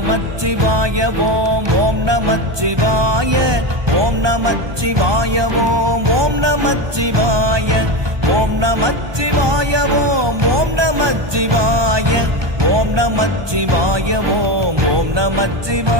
நமச்சிவாய ஓம் நமச்சிவாய ஓம் நமச்சிவாய ஓம் நமச்சிவாய ஓம் நமச்சிவாய ஓம் நமச்சிவாய ஓம் நமச்சிவாய ஓம் நமச்சிவாய